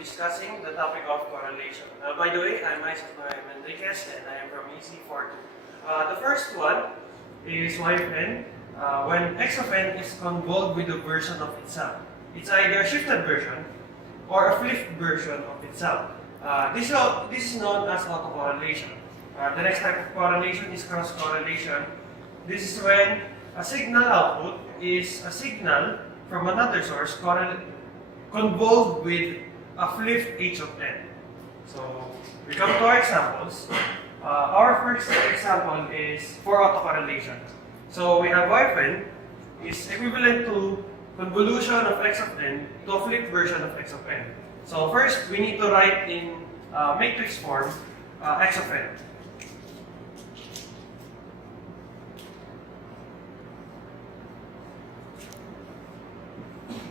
discussing the topic of correlation. By the way, I'm Enriquez and I am from ECET423. The first one is y of n. When x of n is convolved with a version of itself. It's either a shifted version or a flipped version of itself. This is known as autocorrelation. The next type of correlation is cross-correlation. This is when a signal output is a signal from another source convolved with a flipped h of n. So we come to our examples. Our first example is for autocorrelation. So we have y of n is equivalent to convolution of x of n to a flipped version of x of n. So first we need to write in matrix form x of n.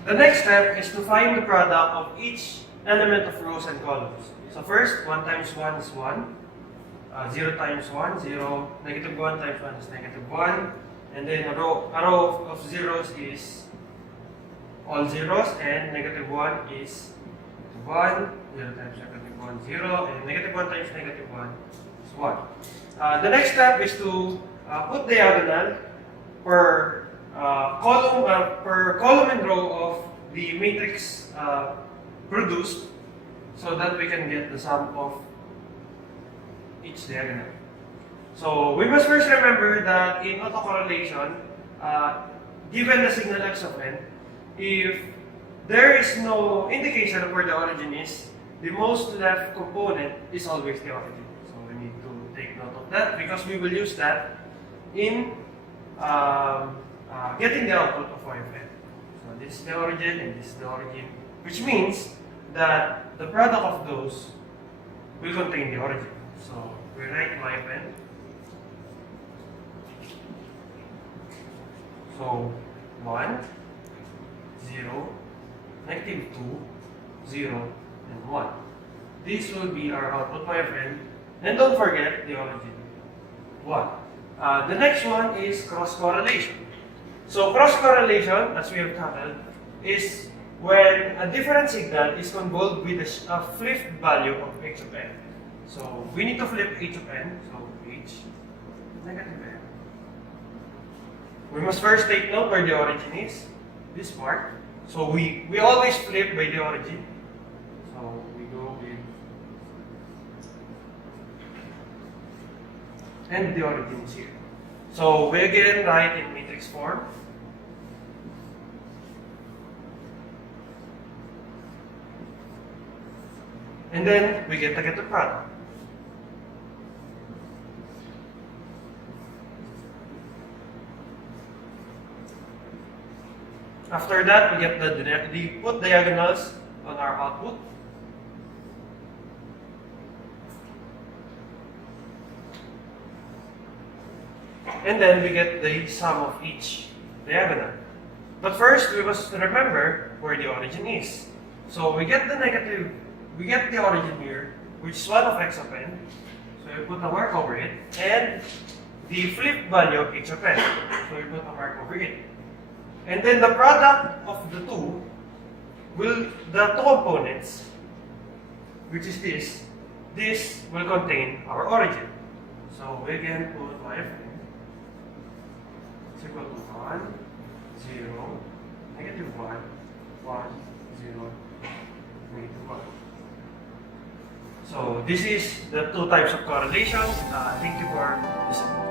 The next step is to find the product of each element of rows and columns. So first, 1 times 1 is 1, 0 times 1, 0, negative 1 times 1 is negative 1, and then a row of zeros is all zeros, and negative 1 is 1, 0 times negative 1, 0, and negative 1 times negative 1 is 1. The next step is to put diagonal per column and row of the matrix produced so that we can get the sum of each diagonal. So we must first remember that in autocorrelation, given the signal x of n, if there is no indication of where the origin is, the most left component is always the origin. So we need to take note of that because we will use that in getting the output of y of n. So this is the origin and this is the origin, which means that the product of those will contain the origin. So we write y of n. So 1, 0, negative 2, 0, and 1. This will be our output y of n. And don't forget the origin 1. The next one is cross-correlation. So cross-correlation, as we have tackled, is when a different signal is convolved with a flipped value of h of n. So we need to flip h of n, so h negative n. We must first take note where the origin is, this part. So we always flip by the origin. So we go with, and the origin is here. So we again write in matrix form. And then we get the product. After that, we get the put diagonals on our output. And then we get the sum of each diagonal. But first, we must remember where the origin is. So we get the origin here, which is 1 of x of n. So we put a mark over it, and the flipped value of h of n. So we put a mark over it. And then the product of the two components, which is this will contain our origin. So we can put y of n is equal to 1, 0, negative 1, 1, 0, negative 1. So this is the two types of correlation. Thank you for listening.